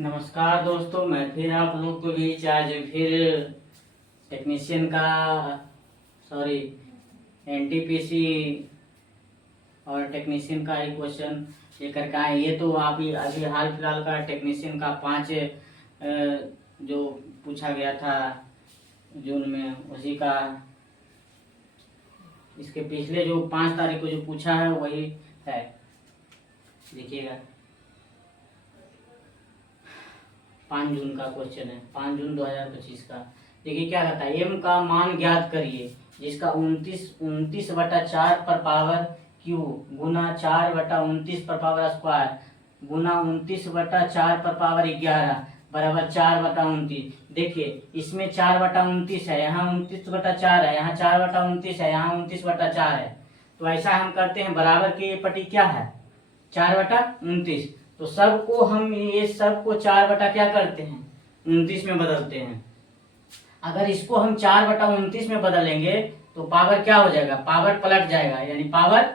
नमस्कार दोस्तों, मैं फिर आप लोग के बीच आज फिर टेक्नीशियन का सॉरी एनटीपीसी और टेक्नीशियन का एक क्वेश्चन लेकर के आए। ये तो आप ही अभी हाल फिलहाल का टेक्नीशियन का 5 जो पूछा गया था जून में, उसी का इसके पिछले जो 5 तारीख को जो पूछा है वही है। देखिएगा 5 जून का क्वेश्चन है, 5 जून 2025 का। देखिए क्या कहता है, एम का मान ज्ञात करिए जिसका 29/4 पर पावर क्यू गुना 4/29 पर पावर स्क्वायर गुना 29/4 पर पावर 11 बराबर 4/29। देखिए इसमें 4/29 है, यहाँ 29/4 है, यहाँ 4/29 है, यहाँ 29/4 है। तो ऐसा हम करते हैं, बराबर की ये पट्टी क्या है 4/29। तो सबको हम ये सबको 4 बटा क्या करते हैं 29 में बदलते हैं। अगर इसको हम 4/29 में बदलेंगे तो पावर क्या हो जाएगा, पावर पलट जाएगा, यानी पावर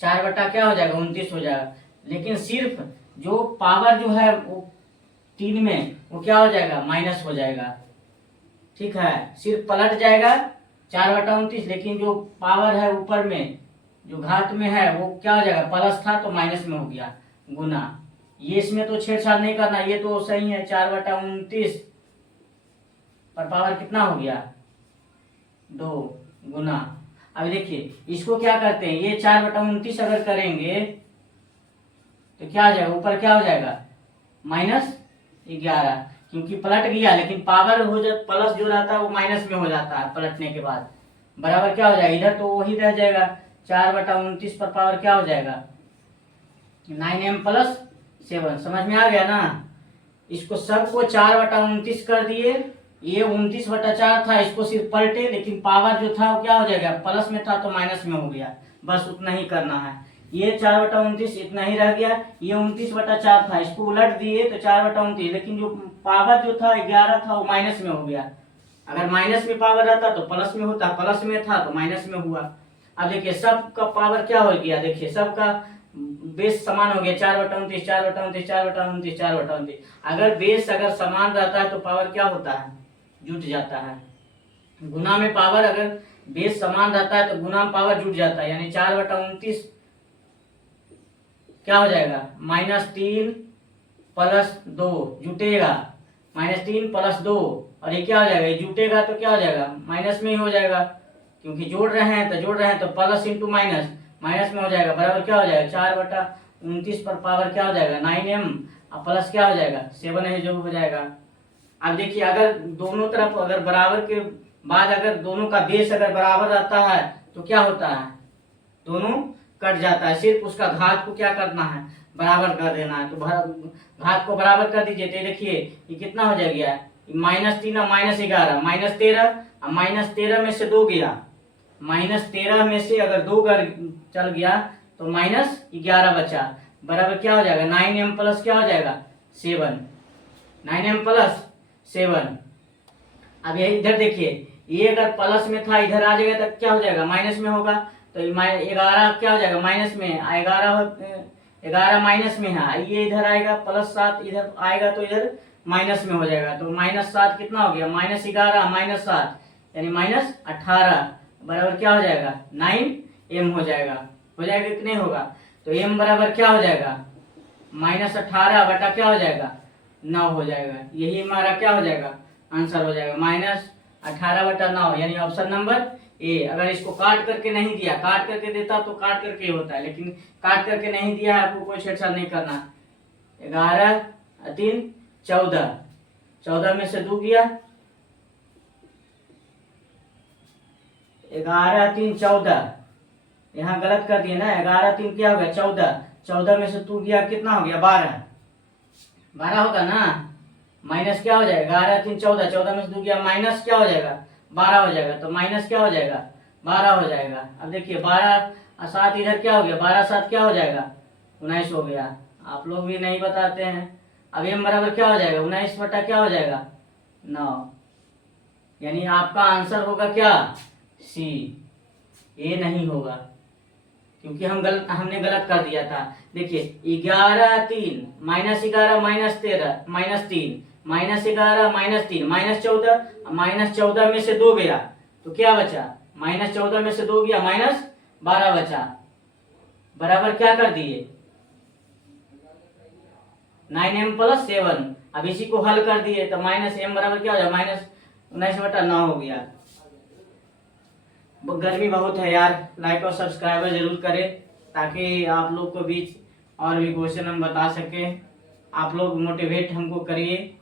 4 बटा क्या हो जाएगा 29 हो जाएगा। लेकिन सिर्फ जो पावर जो है वो 3 में वो क्या हो जाएगा माइनस हो जाएगा। ठीक है, सिर्फ पलट जाएगा 4/29, लेकिन जो पावर है ऊपर में जो घात में है वो क्या हो जाएगा, प्लस था तो माइनस में हो गया गुना। ये इसमें तो छेड़छाड़ नहीं करना, ये तो सही है। 4/29 पर पावर कितना हो गया 2 गुना। अब देखिए इसको क्या करते हैं, ये 4/29 अगर करेंगे तो क्या आ जाएगा, ऊपर क्या हो जाएगा -11, क्योंकि पलट गया, लेकिन पावर हो जाए प्लस जो रहता है वो माइनस में हो जाता है पलटने के बाद। बराबर क्या हो जाएगा, इधर तो वही रह जाएगा 4/29 पर पावर क्या हो जाएगा 9m + 7। समझ में आ गया ना। इसको सबको 4/29 कर दिए, ये 29/4 था, इसको सिर्फ पलटे, लेकिन पावर जो था वो क्या हो जाएगा, प्लस में था तो माइनस में हो गया। बस उतना ही करना है। ये 4/29 इतना ही रह गया, ये 29/4 था, इसको उलट दिए तो 4/29, लेकिन जो पावर जो था 11 था वो माइनस में हो गया। अगर माइनस में पावर रहता तो प्लस में होता, प्लस में था तो माइनस में हुआ। अब देखिए सबका पावर क्या हो गया, देखिए सबका बेस समान हो गया 4/29 4/29 4/29 4/29। अगर बेस अगर समान रहता है तो पावर क्या होता है जुट जाता है। गुना में पावर अगर बेस समान रहता है तो गुना में पावर जुट जाता है, यानी 4/29 क्या हो जाएगा -3 + 2 जुटेगा, -3 + 2, और ये क्या हो जाएगा, ये जुटेगा तो क्या हो जाएगा माइनस में ही हो जाएगा, क्योंकि जोड़ रहे हैं तो प्लस इंटू माइनस माइनस में हो जाएगा। बराबर क्या हो जाएगा 4/29 पर पावर क्या हो जाएगा 9m, और प्लस क्या हो जाएगा 7 है जो हो जाएगा। अब देखिए अगर दोनों तरफ अगर बराबर के बाद अगर दोनों का बेस अगर बराबर रहता है तो क्या होता है, दोनों कट जाता है। सिर्फ उसका घात को क्या करना है बराबर कर देना है। तो घात को बराबर कर दीजिए, तो देखिए ये कितना हो जाएगा -3 और -11 -13, और -13 में से 2 गया, -13 में से अगर 2 चल गया तो -11 बचा। बराबर क्या हो जाएगा 9m + क्या हो जाएगा 7, 9m + 7। अब ये इधर देखिए, ये अगर प्लस में था इधर आ जाएगा तो क्या हो जाएगा माइनस में होगा, तो 11 क्या हो जाएगा माइनस में, 11 माइनस में है, ये इधर आएगा +7, इधर आएगा तो इधर माइनस में हो जाएगा। तो -7 कितना हो गया -11 -7 यानी -18 बराबर क्या हो जाएगा 9m हो जाएगा। हो जाएगा कि नहीं होगा, तो m बराबर क्या हो जाएगा -18 बटा क्या हो जाएगा 9 हो जाएगा। यही हमारा क्या हो जाएगा आंसर हो जाएगा -18/9, यानी ऑप्शन नंबर ए। अगर इसको काट करके नहीं दिया, काट करके देता तो काट करके होता है, लेकिन काट करके नहीं दिया है, आपको कोई छेड़छाड़ नहीं करना। 11 3 14, 14 में से 2 गया, 11 3 14, यहाँ गलत कर दिए ना, 11 3 क्या हो गया 14, 14 में से 2 गया कितना हो गया 12 होगा ना। माइनस क्या हो जाएगा 11 3 14, 14 में से 2 गया माइनस क्या हो जाएगा 12 हो जाएगा, तो माइनस क्या हो जाएगा 12 हो जाएगा। अब देखिए 12 और 7 इधर क्या हो गया, 12 7 क्या हो जाएगा 19 हो गया। आप लोग भी नहीं बताते हैं। अब m बराबर क्या हो जाएगा 19 बटा क्या हो जाएगा 9, यानी आपका आंसर होगा क्या सी, ए नहीं होगा। क्योंकि हमने गलत कर दिया था। देखिए 11 3 -11 -13 -3 -11 -3 -14 -14 में से 2 गया तो क्या बचा, -14 में से 2 गया -12 बचा, बराबर क्या कर दिए 9m + 7। अब इसी को हल कर दिए तो -m बराबर क्या हो जाएगा -19/9 हो गया। गर्मी बहुत है यार, लाइक और सब्सक्राइबर जरूर करें ताकि आप लोग को बीच और भी क्वेश्चन हम बता सके। आप लोग मोटिवेट हमको करिए।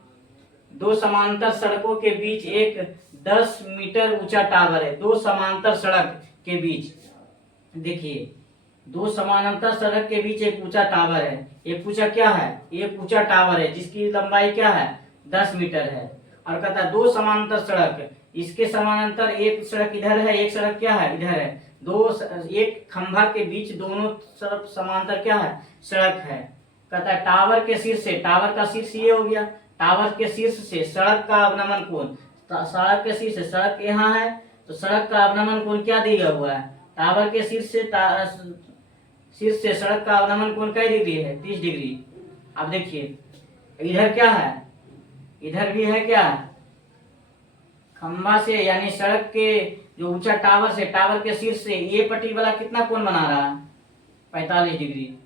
2 समांतर सड़कों के बीच एक 10 मीटर ऊंचा टावर है। 2 समांतर सड़क के बीच, देखिए 2 समानांतर सड़क के बीच एक ऊंचा टावर है। एक ऊंचा क्या है, एक ऊंचा टावर है जिसकी लंबाई क्या है 10 मीटर है। और कहता है 2 समानांतर सड़क, इसके समानांतर एक सड़क इधर है, एक सड़क क्या है इधर है। एक खंभा के बीच दोनों तरफ समांतर क्या है सड़क है। कहता है टावर के शीर्ष से, टावर का शीर्ष ये हो गया, टावर के शीर्ष से सड़क का अवनमन कोण, सड़क के शीर्ष से सड़क यहाँ है तो सड़क का अवनमन कोण क्या दिया हुआ है, टावर के शीर्ष से सड़क का अवनमन कोण कई डिग्री है 30 डिग्री। अब देखिए इधर क्या है, इधर भी है क्या खंभा से यानी सड़क के जो ऊंचा टावर से, टावर के शीर्ष से ये पट्टी वाला कितना कोण बना रहा है 45 डिग्री।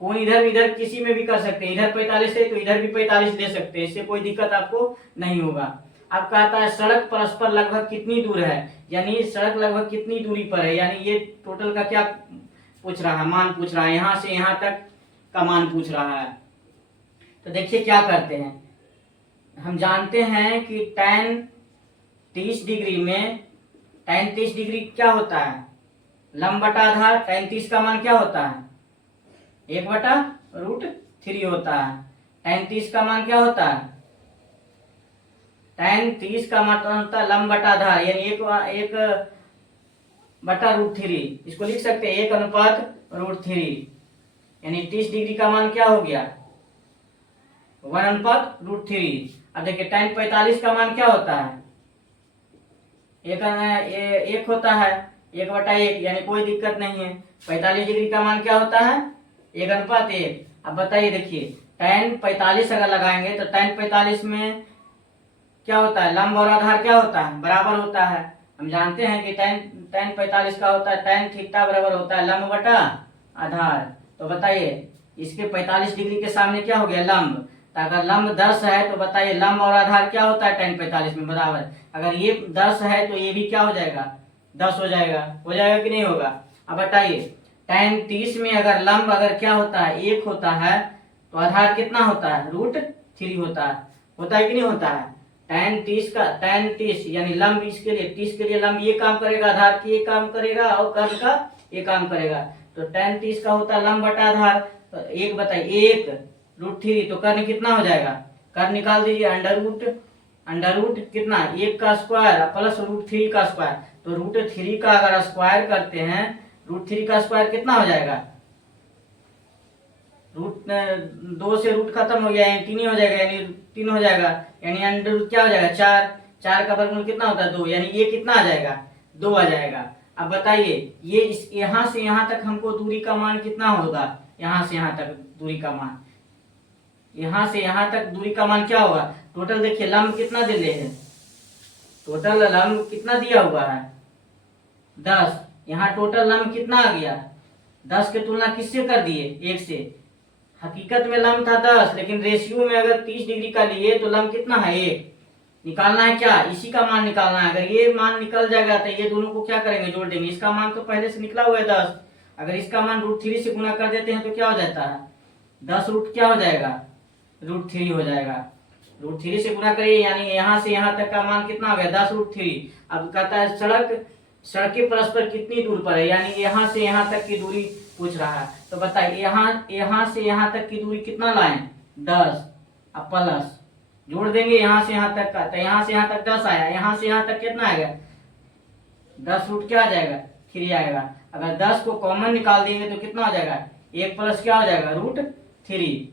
कोण इधर किसी में भी कर सकते हैं, इधर 45 है तो इधर भी 45 ले सकते हैं, इससे कोई दिक्कत आपको नहीं होगा। अब कहता है सड़क परस्पर लगभग कितनी दूर है, यानी सड़क लगभग कितनी दूरी पर है, यानी ये टोटल का क्या पूछ रहा है, मान पूछ रहा है, यहां से यहां तक का मान पूछ रहा है। तो देखिए क्या करते हैं, हम जानते हैं कि tan 30 डिग्री में, tan 30 डिग्री क्या होता है लंब बटा आधार। tan 30 का मान क्या होता है 1/√3 होता है। tan 30 का मान क्या होता है, tan 30 का मान होता है लंब बटा आधार यानी 1/√3। इसको लिख सकते हैं 1/√3 यानी 30 डिग्री का मान क्या हो गया 1/√3। अब देखिए tan 45 का मान क्या होता है एक होता है 1/1 यानी कोई दिक्कत नहीं है। 45 डिग्री का मान क्या होता है 1/1। अब बताइए देखिए tan 45 अगर लगाएंगे तो tan 45 में क्या होता है लंब और आधार क्या होता है बराबर होता है। हम जानते हैं कि tan 45 का होता है tan थीटा बराबर होता है लंब बटा आधार। तो बताइए इसके 45 डिग्री के सामने क्या हो गया लंब, तो अगर लंब 10 है तो बताइए लंब और आधार क्या होता है tan 45 में बराबर। अगर ये 10 है तो ये भी क्या हो जाएगा 10 हो जाएगा कि नहीं होगा। अब बताइए tan 30 में अगर लंब अगर क्या होता है 1 होता है तो आधार कितना होता है √3 होता है कि नहीं होता है। tan 30 यानी लंब इसके लिए 30 के लिए लंब ये काम करेगा, आधार की ये काम करेगा और कर्ण का ये काम करेगा। तो tan 30 का होता है लंब बटा आधार। तो एक बताइए 1√3 तो कर्ण कितना हो जाएगा, कर्ण निकाल दीजिए अंडर रूट कितना 1 का स्क्वायर प्लस √3 का स्क्वायर। तो √3 का अगर स्क्वायर करते हैं √3 का स्क्वायर कितना हो जाएगा, दो से रूट खत्म हो गया यानी 3 ही हो जाएगा यानी 3 हो जाएगा यानी अंडर क्या हो जाएगा 4 का वर्गमूल कितना होता है 2 यानी ये कितना आ जाएगा 2 आ जाएगा। अब बताइए ये यहाँ से यहाँ तक हमको दूरी का मान कितना होगा, यहाँ से यहाँ तक दूरी का मान, यहाँ से यहाँ तक दूरी का मान क्या होगा। टोटल देखिए लंब कितना दिए है, टोटल लंब कितना दिया हुआ है 10। यहाँ टोटल लंब कितना आ गया 10 की तुलना किससे कर दिए 1 से। हकीकत में लंब था 10 लेकिन रेशियो में अगर 30 डिग्री का लिए तो लंब कितना है 1। निकालना है क्या, इसी का मान निकालना है। अगर ये मान निकल जाएगा तो ये दोनों को क्या करेंगे जोड़ देंगे। इसका मान तो पहले से निकला हुआ है 10, अगर इसका मान √3 से गुना कर देते हैं तो क्या हो जाता है 10 रूट क्या हो जाएगा √3 हो जाएगा। √3 से गुना करिए यानी यहाँ से यहाँ तक का मान कितना हो गया 10 √3। अब कहता है सड़कें परस्पर कितनी दूर पर है, यानी यहाँ से यहाँ तक की दूरी पूछ रहा है। तो बताइए यहाँ से यहाँ तक की दूरी कितना लाएं 10। अब प्लस जोड़ देंगे यहाँ से यहाँ तक का, तो यहाँ से यहाँ तक 10 आया, यहाँ से यहाँ तक कितना आएगा 10 रूट क्या आ जाएगा 3 आएगा। अगर 10 को कॉमन निकाल देंगे तो कितना हो जाएगा 1 प्लस क्या हो जाएगा √3।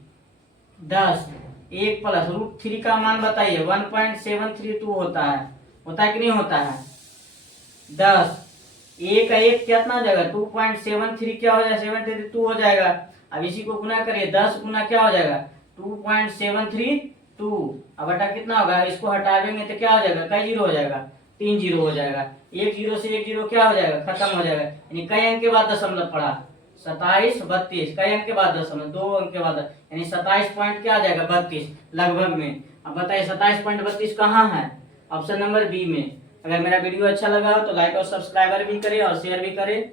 10 1 प्लस √3 का मान बताइए 1.732 होता है कि नहीं होता है। 10 ए का एक कितना हो जाएगा 2.73 क्या हो जाएगा 732 हो जाएगा। अब इसी को गुना करिए 10 गुना क्या हो जाएगा 2.732। अब बटा कितना होगा, इसको हटा देंगे तो क्या हो जाएगा, कई जीरो हो जाएगा 3 जीरो हो जाएगा। एक जीरो से एक जीरो क्या हो जाएगा, खत्म हो जाएगा। यानी कई अंक के बाद दशमलव पड़ा 27 32, कई अंक के बाद दशमलव 2 अंक के बाद, यानी 27 पॉइंट क्या आ जाएगा 32 लगभग में। अब बताइए 27.32 कहाँ है, ऑप्शन नंबर बी में। अगर मेरा वीडियो अच्छा लगा हो तो लाइक और सब्सक्राइबर भी करें और शेयर भी करें।